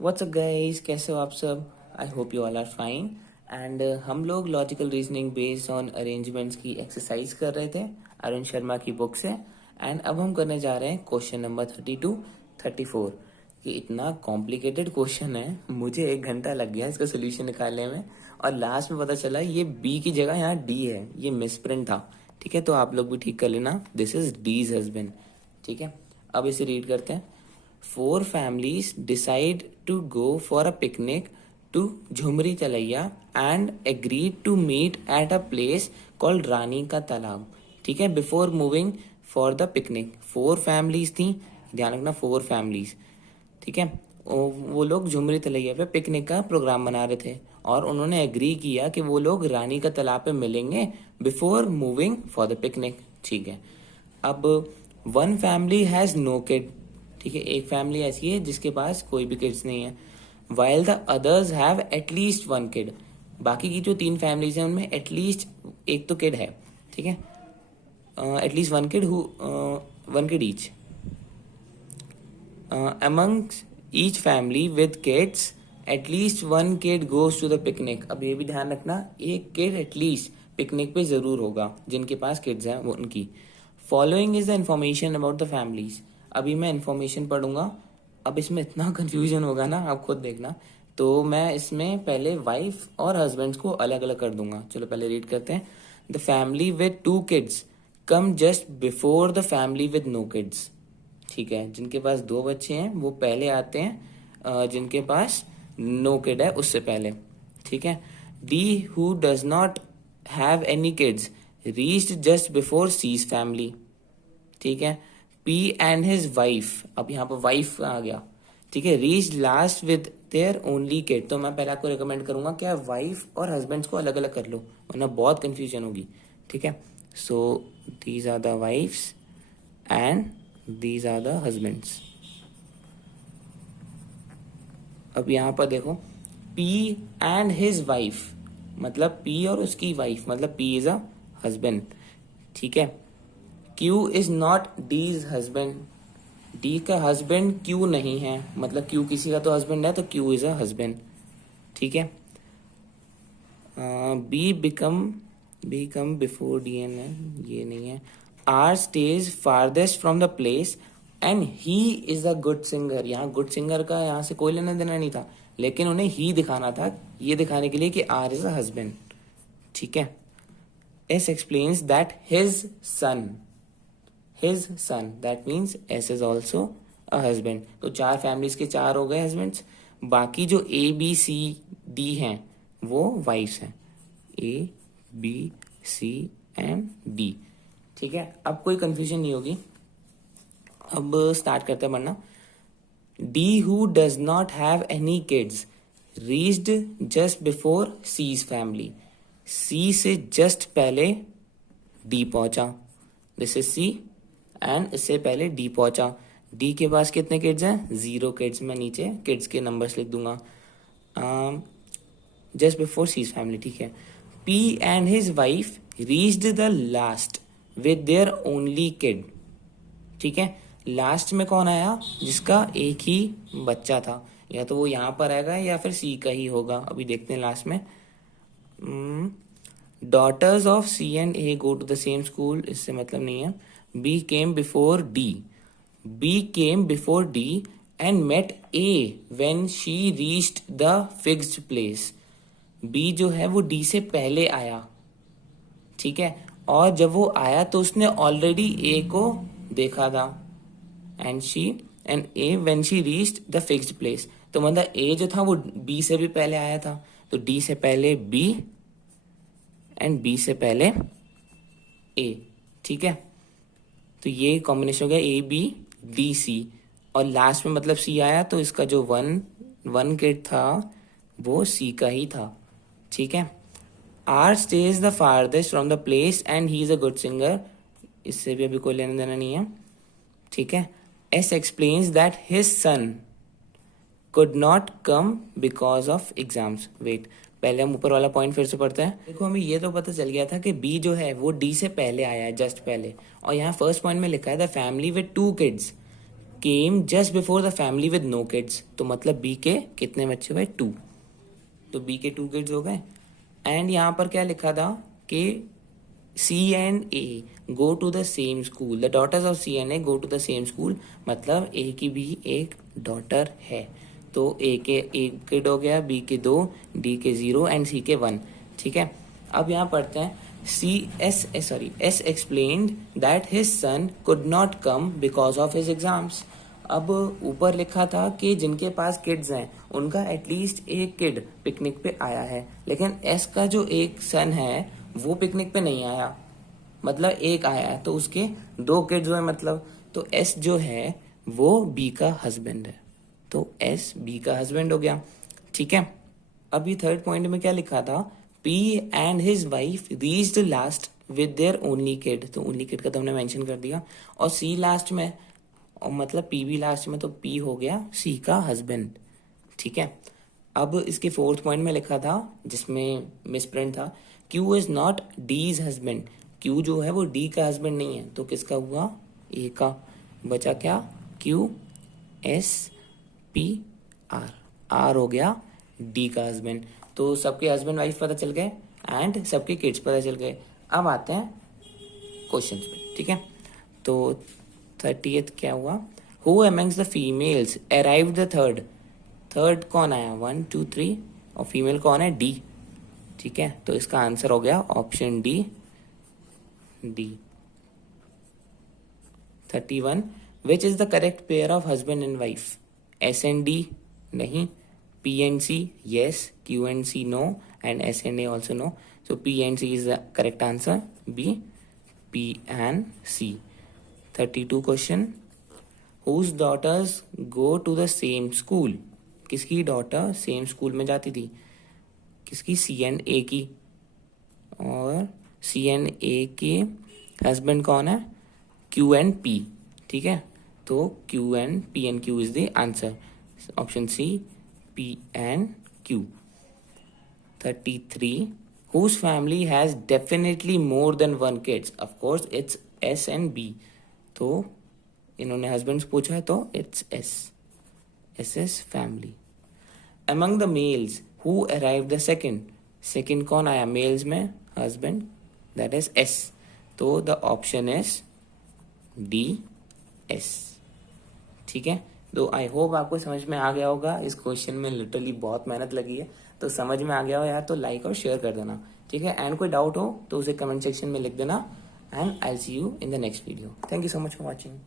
What's up guys, कैसे हो आप सब? I hope you all are fine. And हम लोग logical reasoning based on arrangements की एक्सरसाइज कर रहे थे अरुण शर्मा की बुक से। एंड अब हम करने जा रहे हैं क्वेश्चन नंबर 32, 34। ये इतना कॉम्प्लिकेटेड क्वेश्चन है, मुझे 1 घंटा लग गया इसका सोल्यूशन निकालने में। और लास्ट में पता चला ये बी की जगह यहाँ डी है, ये मिसप्रिंट था। ठीक है, तो आप लोग भी ठीक कर लेना, दिस इज डीज हस्बैंड। ठीक है, अब इसे रीड करते हैं। 4 families decide to go for a picnic to Jhumri Talaiya and agreed to meet at a place called Rani का तालाब। ठीक है, before moving for the picnic 4 families थी, ध्यान रखना 4 families। ठीक है, वो लोग झुमरी तलैया पे पिकनिक का प्रोग्राम बना रहे थे और उन्होंने एग्री किया कि वो लोग रानी का तालाब पे मिलेंगे before moving for the picnic. ठीक है, अब 1 family हैज नो किड। ठीक है, एक फैमिली ऐसी है जिसके पास कोई भी किड्स नहीं है। While the others have at least 1 kid. बाकी की जो 3 families हैं उनमें एटलीस्ट एक तो किड है। ठीक है, at least 1 kid, who 1 kid each. Amongst each family with kids at least 1 kid goes to the picnic. अब ये भी ध्यान रखना, एक किड एटलीस्ट पिकनिक पे जरूर होगा जिनके पास किड्स हैं वो उनकी। Following is the information about the families. अभी मैं इंफॉर्मेशन पढ़ूंगा, अब इसमें इतना कंफ्यूजन होगा ना, आप खुद देखना। तो मैं इसमें पहले वाइफ और हस्बैंड्स को अलग अलग कर दूंगा। चलो पहले रीड करते हैं। The family with 2 kids come just before the family with no kids. ठीक है, जिनके पास 2 बच्चे हैं वो पहले आते हैं, जिनके पास नो किड है उससे पहले। ठीक है, D who does not have any kids reached just before C's family. ठीक है, पी एंड हिज वाइफ, अब यहाँ पर वाइफ आ गया। ठीक है, reach last with their only kid. तो मैं पहले आपको रिकमेंड करूंगा कि आप वाइफ और हस्बैंड्स को अलग अलग कर लो, वरना बहुत कंफ्यूजन होगी। ठीक है, so these are the wives and these are the husbands. अब यहाँ पर देखो, पी एंड हिज वाइफ मतलब पी और उसकी वाइफ, मतलब पी इज अ हस्बैंड। ठीक है, Q is not D's husband. D का हस्बैंड क्यू नहीं है, मतलब क्यू किसी का तो हस्बैंड है, तो क्यू इज अ हस्बैंड। ठीक है, B come before D N है, ये नहीं है। R stays farthest from the place and he is a good singer. यहाँ गुड सिंगर का यहाँ से कोई लेना देना नहीं था, लेकिन उन्हें ही दिखाना था, ये दिखाने के लिए कि आर इज अ हस्बैंड। ठीक है, S explains that his sun, that means S is also a husband. तो 4 families के 4 हो गए हस्बैंड्स। बाकी जो ए बी सी डी हैं वो वाइफ्स हैं, A B C and D. ठीक है, अब कोई कंफ्यूजन नहीं होगी। अब स्टार्ट करते हैं पढ़ना। D who does not have any kids reached just before C's family. C से जस्ट पहले डी पहुंचा, दिस इज सी, एंड इससे पहले डी पहुंचा। डी के पास कितने किड्स हैं? 0 किड्स। मैं नीचे किड्स के नंबर्स लिख दूंगा, जस्ट बिफोर सीज फैमिली। ठीक है, P and his wife reached the last with their only kid. ठीक है, लास्ट में कौन आया? जिसका एक ही बच्चा था, या तो वो यहाँ पर आएगा या फिर सी का ही होगा, अभी देखते हैं लास्ट में। Daughters of C and A go to the same school, इससे मतलब नहीं है। B came before D, B came before D and met A when she reached the fixed place. B जो है वो डी से पहले आया। ठीक है, और जब वो आया तो उसने ऑलरेडी ए को देखा था, and A when she reached the fixed place. तो मतलब ए जो था वो बी से भी पहले आया था, तो डी से पहले बी एंड बी से पहले ए। ठीक है, तो ये कॉम्बिनेशन हो गया ए बी डी सी, और लास्ट में मतलब सी आया, तो इसका जो वन किड था वो सी का ही था। ठीक है, R stays the farthest from the place and he is a good singer, इससे भी अभी कोई लेना देना नहीं है। ठीक है, S explains that his son could not come because of exams। Wait, पहले हम ऊपर वाला पॉइंट फिर से पढ़ते हैं। देखो, हमें ये तो पता चल गया था कि बी जो है वो डी से पहले आया है, जस्ट पहले। और यहाँ फर्स्ट पॉइंट में लिखा है the family with 2 kids came just before the family with no kids, तो मतलब बी के कितने बच्चे हुए? 2, तो बी के 2 किड्स हो गए। एंड यहाँ पर क्या लिखा था कि C and A go to the same school, the daughters of C and A go to the same school, मतलब A की भी एक डॉटर है, तो A के 1 किड हो गया, B के 2, D के 0 एंड C के 1। ठीक है, अब यहाँ पढ़ते हैं। S explained that his son could not come because of his exams। अब ऊपर लिखा था कि जिनके पास किड्स हैं उनका एटलीस्ट एक किड पिकनिक पे आया है, लेकिन एस का जो एक सन है वो पिकनिक पे नहीं आया, मतलब एक आया है, तो उसके 2 किड्स हुए मतलब, तो एस जो है वो बी का हस्बैंड है, तो एस बी का हस्बैंड हो गया। ठीक है, अभी थर्ड पॉइंट में क्या लिखा था? P and his wife reached last with their only kid, तो ओनली किड का तो हमने मेंशन कर दिया, और सी लास्ट में, और मतलब पी भी लास्ट में, तो पी हो गया सी का हस्बैंड। ठीक है, अब इसके फोर्थ पॉइंट में लिखा था जिसमें मिसप्रिंट था, Q is not D's husband, Q जो है वो डी का हस्बैंड नहीं है, तो किसका हुआ? ए का। बचा क्या? Q S P R, R हो गया डी का हस्बैंड। तो सबके हस्बैंड वाइफ पता चल गए एंड सबके किड्स पता चल गए। अब आते हैं क्वेश्चन पे। ठीक है, तो 30th क्या हुआ? Who amongst the females arrived the third, third कौन आया? 1 2 3, और फीमेल कौन है? डी। ठीक है, तो इसका आंसर हो गया option D, D. 31, which is the correct pair of husband and wife? S and D नहीं, P and C yes, Q and C no, and S and A also no, so P and C is the correct answer, B, P and C। 32 question, whose daughters go to the same school, किसकी daughter same school में जाती थी? किसकी? C and A की, और C and A के husband कौन है? Q and P। ठीक है, तो Q and P and Q is the answer, option C, P and Q। 33, whose family has definitely more than one kids? Of course it's S and B, तो इन्होंने husbands पूछा है तो it's S, SS family। Among the males who arrived the second, second कौन आया mails में? Husband, that is S, तो the option is D, S। ठीक है, तो आई होप आपको समझ में आ गया होगा। इस क्वेश्चन में लिटरली बहुत मेहनत लगी है, तो समझ में आ गया हो यार तो लाइक और शेयर कर देना। ठीक है, एंड कोई डाउट हो तो उसे कमेंट सेक्शन में लिख देना, and I see you in the next video. Thank you so much for watching.